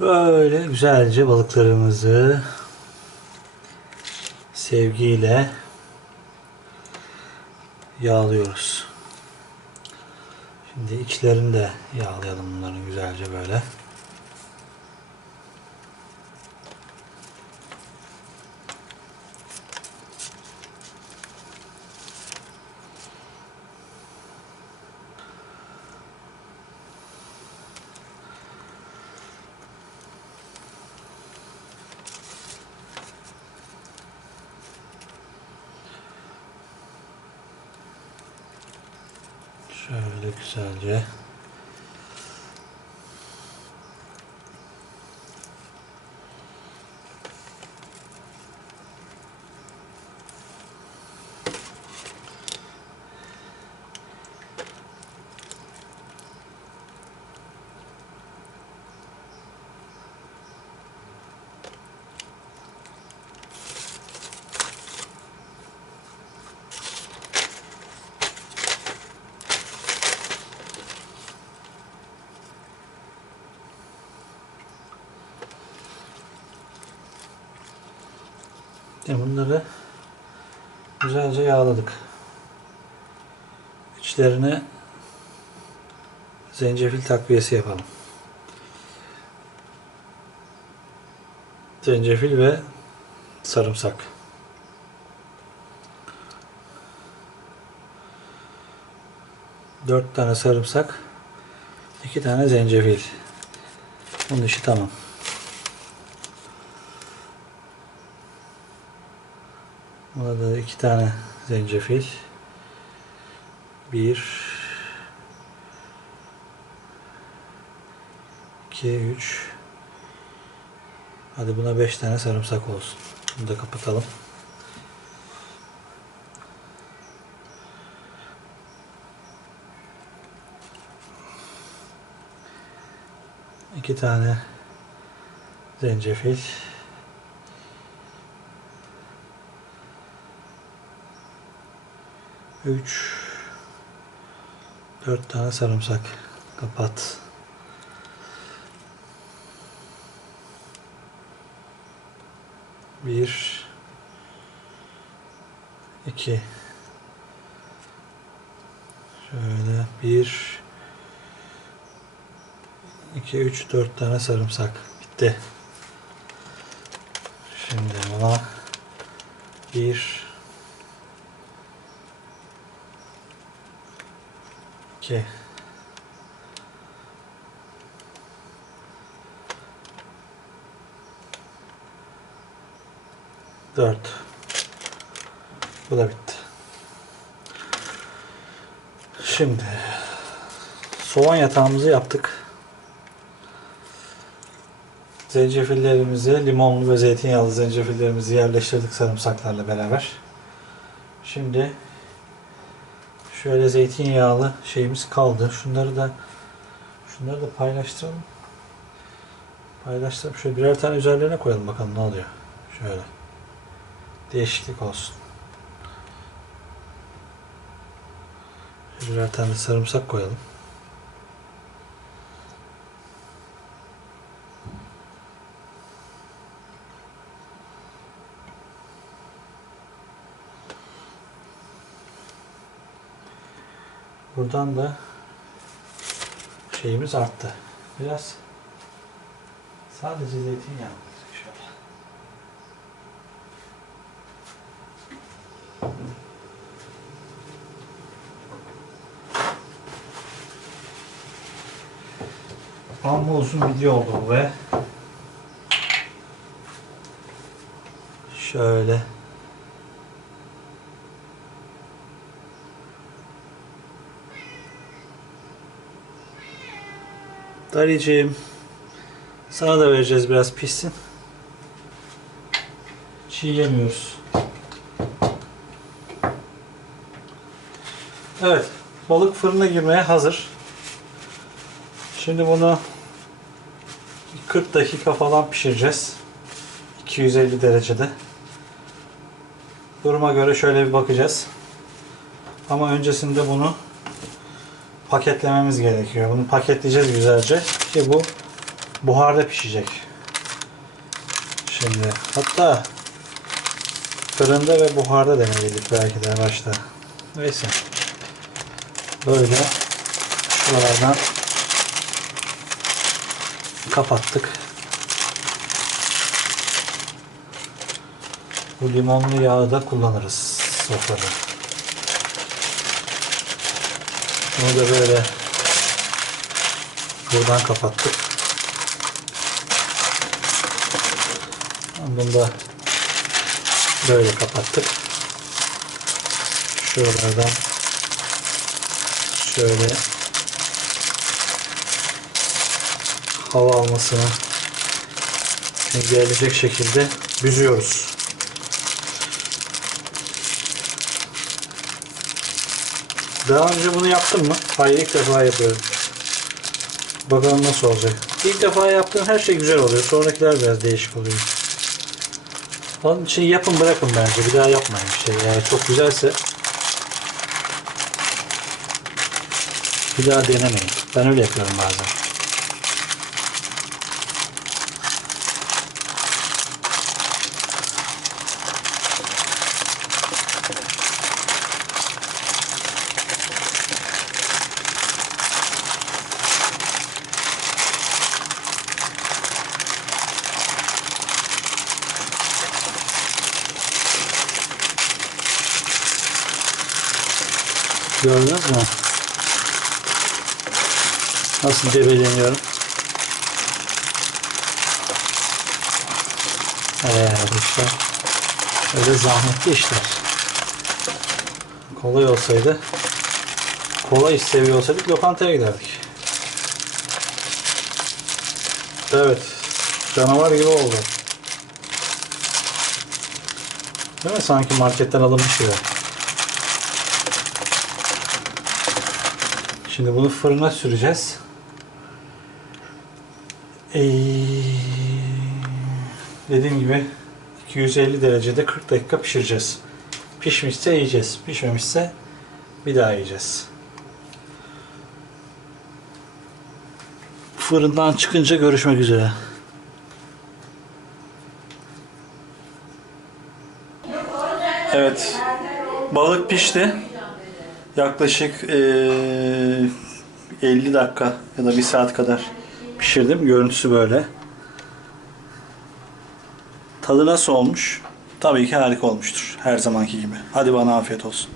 Böyle güzelce balıklarımızı sevgiyle yağlıyoruz. Şimdi içlerini de yağlayalım bunların güzelce böyle. Şöyle güzelce. Şimdi bunları güzelce yağladık. İçlerine zencefil takviyesi yapalım. Zencefil ve sarımsak. Dört tane sarımsak, iki tane zencefil. Bunun işi tamam. Buna da iki tane zencefil. Bir, iki, üç. Hadi buna beş tane sarımsak olsun. Bunu da kapatalım. İki tane zencefil. Üç, dört tane sarımsak. Kapat. Bir, iki. Şöyle bir, iki, üç, dört tane sarımsak. Bitti. Şimdi buna bir, iki, dört. Bu da bitti. Şimdi soğan yatağımızı yaptık. Zencefillerimizi, limonlu ve zeytinyağlı zencefillerimizi yerleştirdik sarımsaklarla beraber. Şimdi şöyle zeytinyağlı şeyimiz kaldı. Şunları da şunları da paylaştıralım. Paylaştırıp şöyle birer tane üzerlerine koyalım bakalım ne oluyor. Şöyle. Değişiklik olsun. Şöyle birer tane sarımsak koyalım. Buradan da şeyimiz arttı. Biraz sadece zeytinyağı şöyle. Amma uzun video oldu bu ve şöyle Daricim sana da vereceğiz biraz pişsin. Çiğ yemiyoruz. Evet, balık fırına girmeye hazır. Şimdi bunu 40 dakika falan pişireceğiz. 250 derecede. Duruma göre şöyle bir bakacağız. Ama öncesinde bunu paketlememiz gerekiyor. Bunu paketleyeceğiz güzelce ki bu buharda pişecek. Şimdi hatta fırında ve buharda deneyelim belki de başta. Neyse. Böyle şuralardan kapattık. Bu limonlu yağı da kullanırız sofrada. Bunu da böyle buradan kapattık. Bunu da böyle kapattık. Şuralardan şöyle hava almasını engelleyecek şekilde büzüyoruz. Daha önce bunu yaptım mı? Hayır ilk defa yapıyorum. Bakalım nasıl olacak. İlk defa yaptığım her şey güzel oluyor. Sonrakiler biraz değişik oluyor. Onun için yapın bırakın bence. Bir daha yapmayın bir şey. Eğer çok güzelse bir daha denemeyin. Ben öyle yapıyorum bazen. Gördünüz mü? Nasıl debeleniyorum? Evet işte. Öyle zahmetli işler. Kolay olsaydı kolay iş seviyor olsaydık lokantaya giderdik. Evet. Canavar gibi oldu. Değil mi? Sanki marketten alınmış gibi. Şimdi bunu fırına süreceğiz. Ee, dediğim gibi 250 derecede 40 dakika pişireceğiz. Pişmişse yiyeceğiz. Pişmemişse bir daha yiyeceğiz. Fırından çıkınca görüşmek üzere. Evet. Balık pişti. Yaklaşık eee 50 dakika ya da 1 saat kadar pişirdim. Görüntüsü böyle. Tadı nasıl olmuş? Tabii ki harika olmuştur. Her zamanki gibi. Hadi bana afiyet olsun.